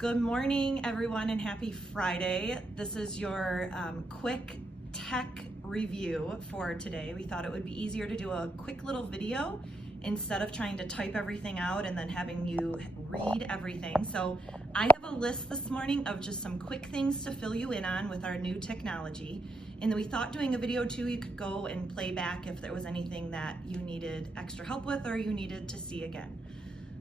Good morning, everyone, and happy Friday. This is your quick tech review for today. We thought it would be easier to do a quick little video instead of trying to type everything out and then having you read everything. So I have a list this morning of just some quick things to fill you in on with our new technology. And then we thought doing a video too, you could go and play back if there was anything that you needed extra help with or you needed to see again.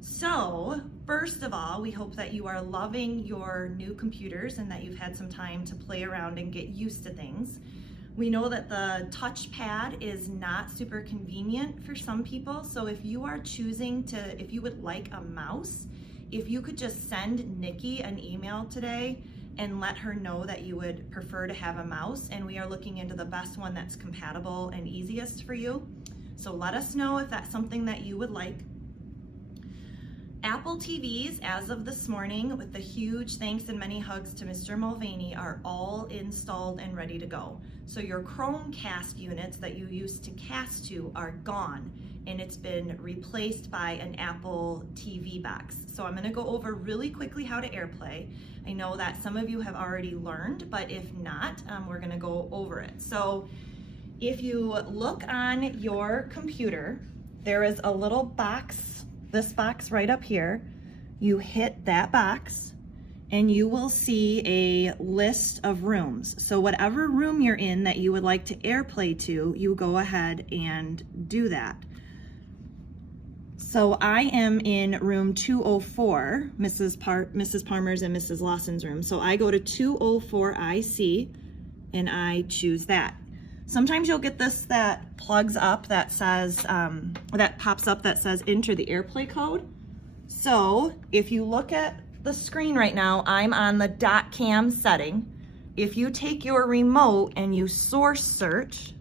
So first of all, we hope that you are loving your new computers and that you've had some time to play around and get used to things. We know that the touchpad is not super convenient for some people. So if you are choosing to, if you would like a mouse, if you could just send Nikki an email today and let her know that you would prefer to have a mouse, and we are looking into the best one that's compatible and easiest for you. So let us know if that's something that you would like. Apple TVs, as of this morning, with the huge thanks and many hugs to Mr. Mulvaney, are all installed and ready to go. So your Chromecast units that you used to cast to are gone, and it's been replaced by an Apple TV box. So I'm gonna go over really quickly how to AirPlay. I know that some of you have already learned, but if not, we're gonna go over it. So if you look on your computer, there is a little box, this box right up here. You hit that box and you will see a list of rooms. So whatever room you're in that you would like to AirPlay to, you go ahead and do that. So I am in room 204, Mrs. Palmer's and Mrs. Lawson's room. So I go to 204 IC and I choose that. Sometimes you'll get this that plugs up that says, that pops up that says enter the AirPlay code. So if you look at the screen right now, I'm on the .cam setting. If you take your remote and you source search,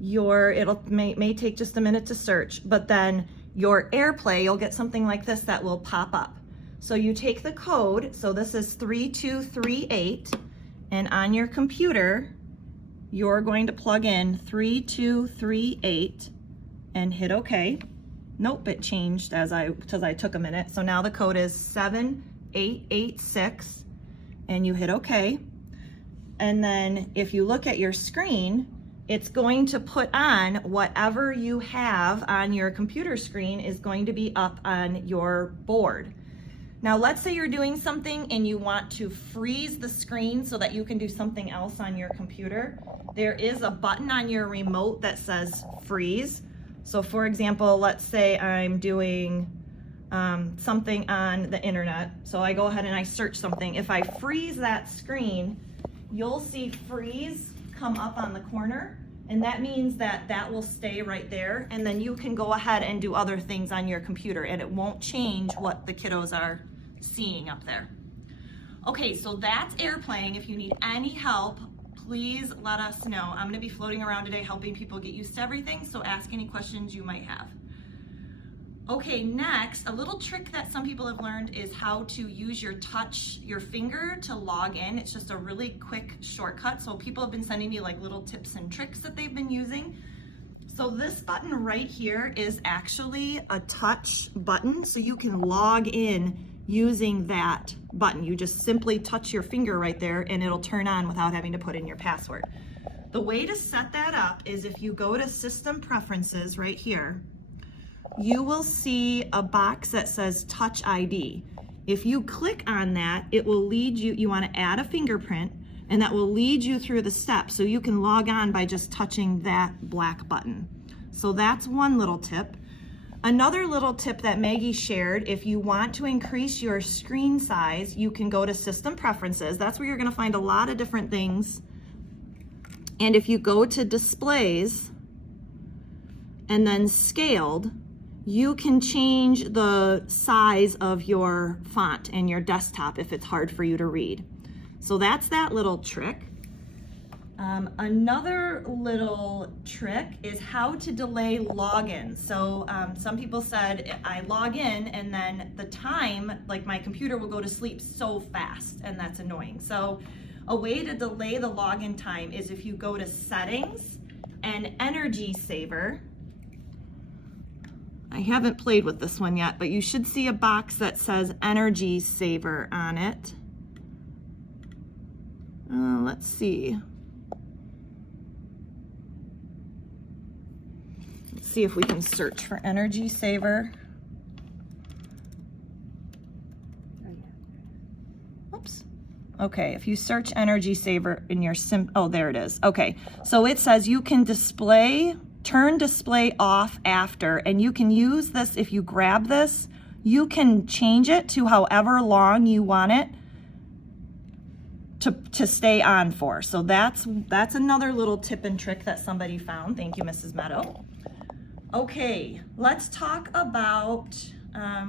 it may take just a minute to search, but then your AirPlay, you'll get something like this that will pop up. So you take the code, so this is 3238, and on your computer, you're going to plug in 3238 and hit OK. Nope, it changed because I took a minute. So now the code is 7886, and you hit OK. And then if you look at your screen, it's going to put on whatever you have on your computer screen is going to be up on your board. Now, let's say you're doing something and you want to freeze the screen so that you can do something else on your computer. There is a button on your remote that says freeze. So for example, let's say I'm doing something on the internet. So I go ahead and I search something. If I freeze that screen, you'll see freeze come up on the corner, and that means that that will stay right there, and then you can go ahead and do other things on your computer and it won't change what the kiddos are seeing up there. Okay, so that's AirPlaying. If you need any help, please let us know. I'm gonna be floating around today helping people get used to everything, so ask any questions you might have. Okay, next, a little trick that some people have learned is how to use your finger to log in. It's just a really quick shortcut. So people have been sending me like little tips and tricks that they've been using. So this button right here is actually a touch button. So you can log in using that button. You just simply touch your finger right there and it'll turn on without having to put in your password. The way to set that up is if you go to System Preferences right here, you will see a box that says Touch ID. If you click on that, it will lead you, you want to add a fingerprint, and that will lead you through the steps so you can log on by just touching that black button. So that's one little tip. Another little tip that Maggie shared, if you want to increase your screen size, you can go to System Preferences. That's where you're going to find a lot of different things. And if you go to Displays and then Scaled, you can change the size of your font in your desktop if it's hard for you to read. So that's that little trick. Another little trick is how to delay login. So some people said I log in and then the time, like my computer will go to sleep so fast, and that's annoying. So a way to delay the login time is if you go to Settings and Energy Saver. I haven't played with this one yet, but you should see a box that says Energy Saver on it. Let's see. Let's see if we can search for Energy Saver. Oops. Okay, if you search Energy Saver in your oh, there it is. Okay, so it says you can turn display off after, and you can use this. If you grab this, you can change it to however long you want it to stay on for. So that's another little tip and trick that somebody found. Thank you, Mrs. Meadow. Okay, let's talk about,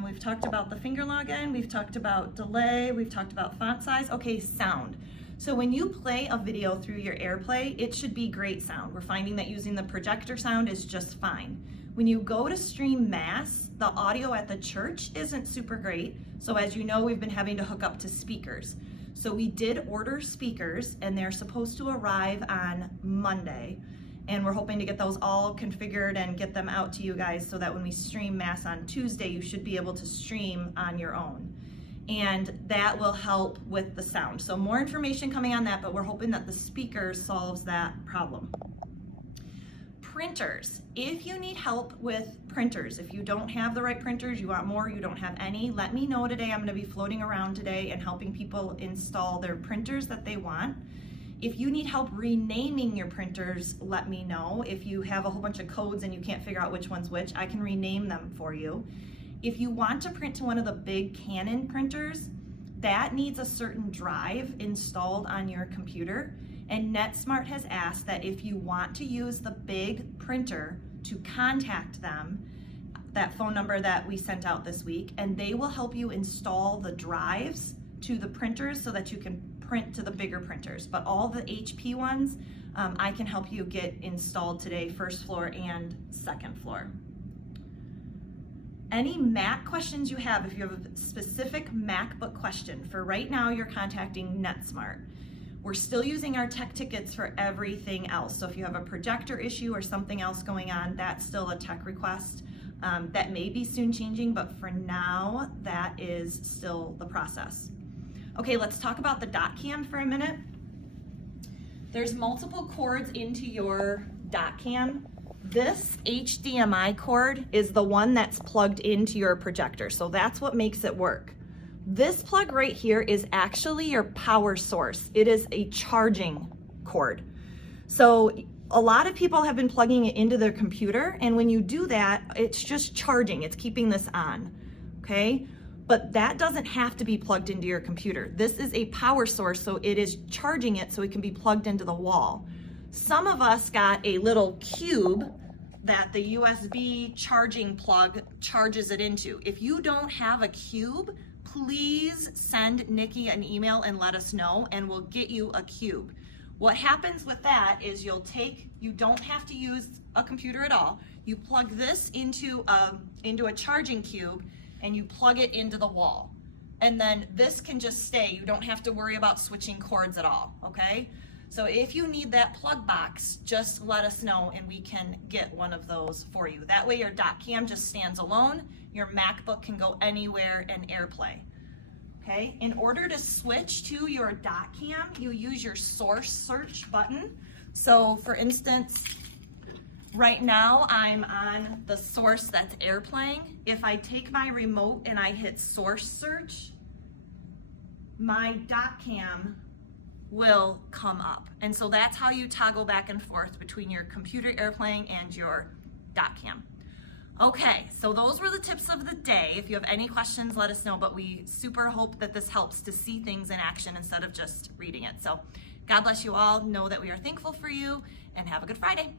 we've talked about the finger login, we've talked about delay, we've talked about font size. Okay, sound. So when you play a video through your AirPlay, it should be great sound. We're finding that using the projector sound is just fine. When you go to stream Mass, the audio at the church isn't super great. So as you know, we've been having to hook up to speakers. So we did order speakers, and they're supposed to arrive on Monday. And we're hoping to get those all configured and get them out to you guys so that when we stream Mass on Tuesday, you should be able to stream on your own. And that will help with the sound. So more information coming on that, but we're hoping that the speaker solves that problem. Printers. If you need help with printers, if you don't have the right printers, you want more, you don't have any, let me know today. I'm gonna be floating around today and helping people install their printers that they want. If you need help renaming your printers, let me know. If you have a whole bunch of codes and you can't figure out which one's which, I can rename them for you. If you want to print to one of the big Canon printers, that needs a certain drive installed on your computer. And NetSmart has asked that if you want to use the big printer, to contact them, that phone number that we sent out this week, and they will help you install the drives to the printers so that you can print to the bigger printers. But all the HP ones, I can help you get installed today, first floor and second floor. Any Mac questions you have, if you have a specific MacBook question, for right now you're contacting NetSmart. We're still using our tech tickets for everything else. So if you have a projector issue or something else going on, that's still a tech request. That may be soon changing, but for now, that is still the process. Okay, let's talk about the dot cam for a minute. There's multiple cords into your dot cam. This HDMI cord is the one that's plugged into your projector, so that's what makes it work. This plug right here is actually your power source. It is a charging cord. So a lot of people have been plugging it into their computer, and when you do that, it's just charging, it's keeping this on, okay? But that doesn't have to be plugged into your computer. This is a power source, so it is charging it so it can be plugged into the wall. Some of us got a little cube that the USB charging plug charges it into. If you don't have a cube, please send Nikki an email and let us know, and we'll get you a cube. What happens with that is you don't have to use a computer at all. You plug this into a charging cube, and you plug it into the wall. And then this can just stay. You don't have to worry about switching cords at all, okay? So if you need that plug box, just let us know and we can get one of those for you. That way your dot cam just stands alone. Your MacBook can go anywhere in AirPlay. Okay, in order to switch to your dot cam, you use your source search button. So for instance, right now I'm on the source that's AirPlaying. If I take my remote and I hit source search, my dot cam will come up. And so that's how you toggle back and forth between your computer AirPlaying and your dot cam. Okay, so those were the tips of the day. If you have any questions, let us know, but we super hope that this helps to see things in action instead of just reading it. So God bless you all. Know that we are thankful for you, and have a good Friday.